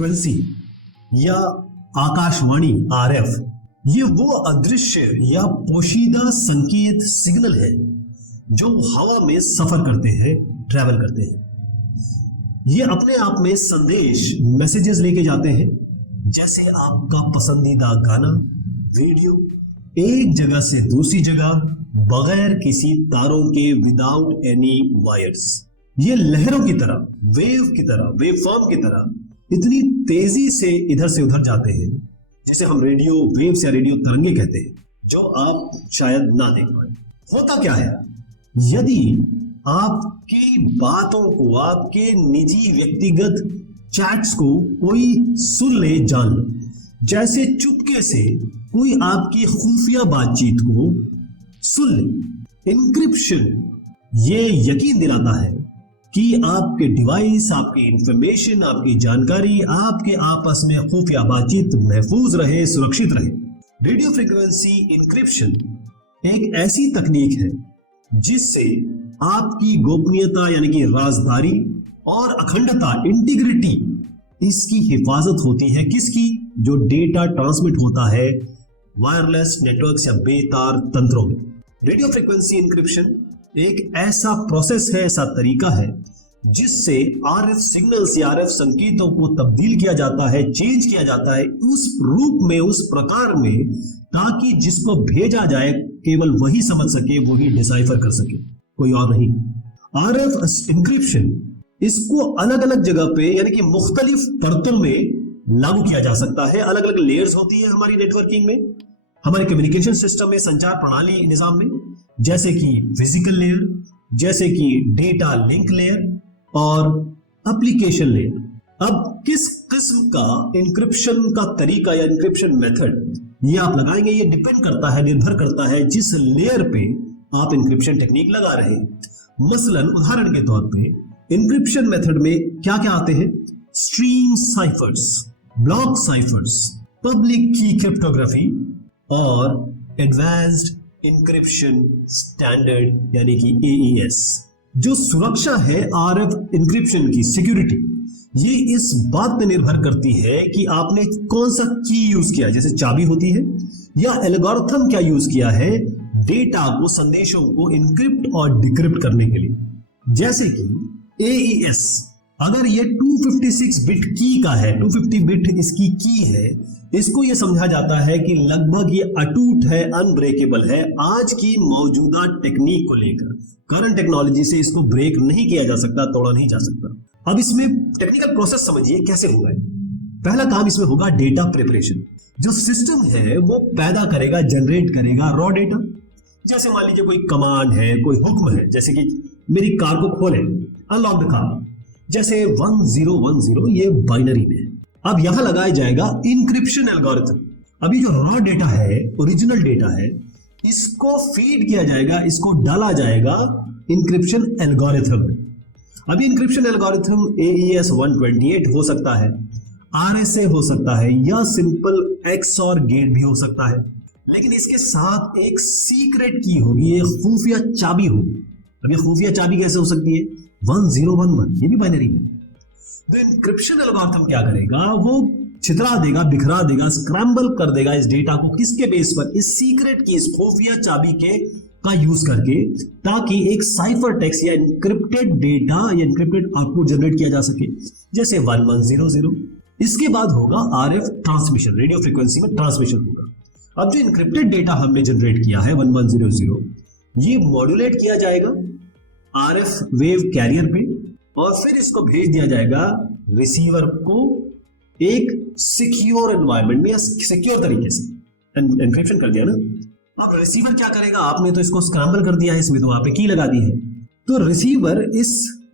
Frequency या Akashvani RF, ये वो अदृश्य या पोशीदा संकेत सिग्नल है जो हवा में सफर करते हैं, ट्रैवल करते हैं। ये अपने आप में संदेश, मैसेजेस लेके जाते हैं, जैसे आपका पसंदीदा गाना, वीडियो एक जगह से दूसरी जगह बगैर किसी तारों के, विदाउट एनी वायर्स। ये लहरों की तरह, वेव की तरह, वेव फॉर्म की तरह इतनी तेजी से इधर से उधर जाते हैं, जिसे हम रेडियो वेव्स या रेडियो तरंगे कहते हैं, जो आप शायद ना देख पाए। होता क्या है, यदि आपकी बातों को, आपके निजी व्यक्तिगत चैट्स को कोई सुन ले, जान ले, जैसे चुपके से कोई आपकी खुफिया बातचीत को सुन ले। इंक्रिप्शन ये यकीन दिलाता है कि आपके डिवाइस, आपकी इंफॉर्मेशन, आपकी जानकारी, आपके आपस में खुफिया बातचीत महफूज रहे, सुरक्षित रहे। रेडियो फ्रीक्वेंसी इंक्रिप्शन एक ऐसी तकनीक है जिससे आपकी गोपनीयता यानी कि राजदारी और अखंडता, इंटीग्रिटी, इसकी हिफाजत होती है। किसकी? जो डेटा ट्रांसमिट होता है वायरलेस नेटवर्क्स या बेतार तंत्रों में। रेडियो फ्रीक्वेंसी इंक्रिप्शन एक ऐसा प्रोसेस है, ऐसा तरीका है जिससे आरएफ सिग्नल्स या आरएफ संकेतों को तब्दील किया जाता है, चेंज किया जाता है उस रूप में, उस प्रकार में, ताकि जिसको भेजा जाए केवल वही समझ सके, वही डिसाइफर कर सके, कोई और नहीं। आरएफ इंक्रिप्शन इसको अलग अलग जगह पे यानी कि मुख्तलिफ परतों में लागू किया जा सकता है। अलग अलग लेयर्स होती है हमारी नेटवर्किंग में, हमारे कम्युनिकेशन सिस्टम में, संचार प्रणाली निजाम में, जैसे कि फिजिकल लेयर, जैसे कि डेटा लिंक लेयर और एप्लीकेशन लेयर। अब किस किस्म का इंक्रिप्शन का तरीका या इंक्रिप्शन मेथड ये आप लगाएंगे, ये डिपेंड करता है, निर्भर करता है जिस लेयर पे आप इंक्रिप्शन टेक्निक लगा रहे हैं। मसलन उदाहरण के तौर पे इंक्रिप्शन मेथड में क्या क्या आते हैं? Stream cyphers, block cyphers, public की क्रिप्टोग्राफी और एडवांस्ड इंक्रिप्शन स्टैंडर्ड यानी कि AES। जो सुरक्षा है आरएफ इंक्रिप्शन की, सिक्योरिटी, ये इस बात पे निर्भर करती है कि आपने कौन सा की यूज किया, जैसे चाबी होती है, या एल्गोरिथम क्या यूज किया है डेटा को, संदेशों को इनक्रिप्ट और डिक्रिप्ट करने के लिए। जैसे कि AES, अगर ये 256 बिट की का है, 250 बिट इसकी की है, इसको ये समझा जाता है कि लगभग ये अटूट है, अनब्रेकेबल है। आज की मौजूदा टेक्निक को लेकर, करंट टेक्नोलॉजी से इसको ब्रेक नहीं किया जा सकता, तोड़ा नहीं जा सकता। अब इसमें टेक्निकल प्रोसेस समझिए कैसे होगा। पहला काम इसमें होगा डेटा प्रिपरेशन। जो सिस्टम है वो पैदा करेगा, जनरेट करेगा रॉ डेटा। जैसे मान लीजिए कोई कमांड है, कोई हुक्म है, जैसे कि मेरी कार को खोले, अनलॉक द कार, जैसे 1010, ये बाइनरी में है। अब यहां लगाया जाएगा इंक्रिप्शन एल्गोरिथम। अभी जो रॉ डेटा है, ओरिजिनल डेटा है, इसको फीड किया जाएगा, इसको डाला जाएगा इंक्रिप्शन एल्गोरिथम में। अभी इंक्रिप्शन एल्गोरिथम AES 128 हो सकता है, RSA हो सकता है, या सिंपल XOR गेट भी हो सकता है, लेकिन इसके साथ एक सीक्रेट की होगी, एक खुफिया चाबी होगी। अब ये खुफिया चाबी कैसे हो सकती है? 1011, ये भी बाइनरी है। तो इंक्रिप्शन एल्गोरिथम क्या करेगा, वो छितरा देगा, बिखरा देगा, स्क्रैम्बल कर देगा इस डेटा को। किसके बेस पर? इस सीक्रेट की, इस खुफिया चाबी के का यूज करके, ताकि एक साइफर टेक्स्ट या इंक्रिप्टेड डेटा या इंक्रिप्टेड आउटपुट जनरेट किया जा सके, जैसे 1100। इसके बाद होगा RF ट्रांसमिशन, रेडियो फ्रीक्वेंसी में ट्रांसमिशन होगा। अब जो इंक्रिप्टेड डेटा हमने जनरेट किया है 1100, ये मॉड्यूलेट किया जाएगा RF वेव कैरियर पे, और फिर इसको भेज दिया जाएगा रिसीवर को एक सिक्योर एनवायरनमेंट में या सिक्योर तरीके से। एन्क्रिप्शन कर दिया ना। अब रिसीवर क्या करेगा? आपने तो इसको स्क्रैम्बल कर दिया है, इसमें तो वहां पे की लगा दी है। तो रिसीवर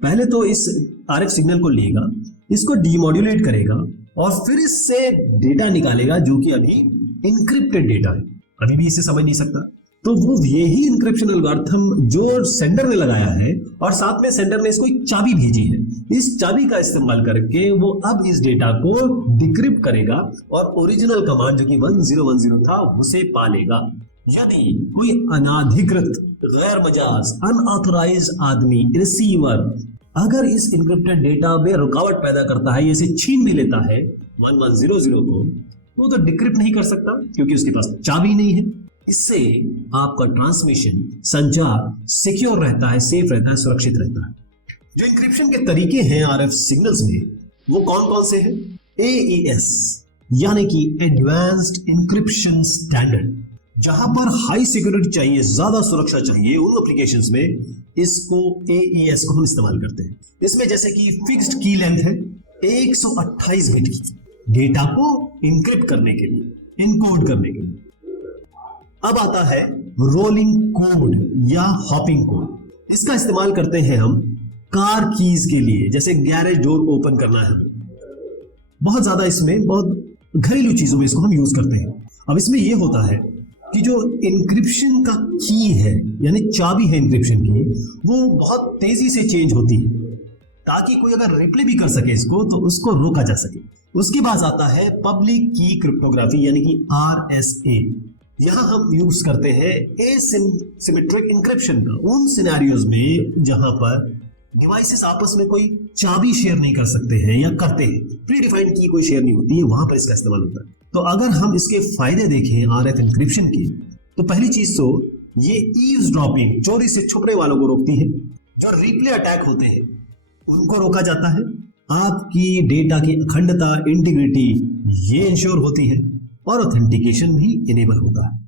पहले तो इस RF सिग्नल को लेगा, इसको डीमॉड्यूलेट करेगा और फिर इससे डेटा निकालेगा जो कि अभी इंक्रिप्टेड डेटा है, अभी भी इसे समझ नहीं सकता। तो वो यही इंक्रिप्शन एल्गोरिथम जो सेंडर ने लगाया है, और साथ में सेंडर ने इसको एक चाबी भेजी है, इस चाबी का इस्तेमाल करके वो अब इस डेटा को डिक्रिप्ट करेगा और ओरिजिनल कमांड जो कि 1010 था उसे पालेगा। यदि कोई अनाधिकृत, गैर मजाज, अनऑथराइज्ड आदमी, रिसीवर अगर इस इनक्रिप्टेड डेटा में रुकावट पैदा करता है, इसे छीन भी लेता है 1100 को, वो तो डिक्रिप्ट नहीं कर सकता क्योंकि उसके पास चाबी नहीं है। इससे आपका ट्रांसमिशन, संचार सिक्योर रहता है, सेफ रहता है, सुरक्षित रहता है। जो इंक्रिप्शन के तरीके हैं आरएफ सिग्नल्स में, वो कौन कौन से हैं? AES यानी कि एडवांस्ड इंक्रिप्शन स्टैंडर्ड, जहां पर हाई सिक्योरिटी चाहिए, ज्यादा सुरक्षा चाहिए, उन एप्लीकेशंस में इसको AES को हम इस्तेमाल करते हैं। इसमें जैसे कि फिक्स्ड की लेंथ है 128 बिट की, डेटा को इनक्रिप्ट करने के लिए, इनकोड करने के लिए। अब आता है रोलिंग कोड या हॉपिंग कोड। इसका इस्तेमाल करते हैं हम कार कीज के लिए, जैसे गैरेज डोर ओपन करना है, बहुत ज्यादा इसमें, बहुत घरेलू चीजों में इसको हम यूज करते हैं। अब इसमें यह होता है कि जो इंक्रिप्शन का की है, यानी चाबी है इंक्रिप्शन की, वो बहुत तेजी से चेंज होती है, ताकि कोई अगर रिप्ले भी कर सके इसको तो उसको रोका जा सके। उसके बाद आता है पब्लिक की क्रिप्टोग्राफी यानी कि RSA। यहां हम यूज करते हैं एसिमेट्रिक इंक्रिप्शन का उन सिनेरियोज में जहां पर डिवाइसेस आपस में कोई चाबी शेयर नहीं कर सकते हैं या करते हैं, प्री डिफाइंड की कोई शेयर नहीं होती है, वहां पर इसका इस्तेमाल होता है। तो अगर हम इसके फायदे देखें RF इंक्रिप्शन के, तो पहली चीज तो ये ईव्सड्रॉपिंग, चोरी से छुपने वालों को रोकती है। जो रिप्ले अटैक होते हैं उनको रोका जाता है। आपकी डेटा की अखंडता, इंटीग्रिटी ये इंश्योर होती है, और ऑथेंटिकेशन भी इनेबल होता है।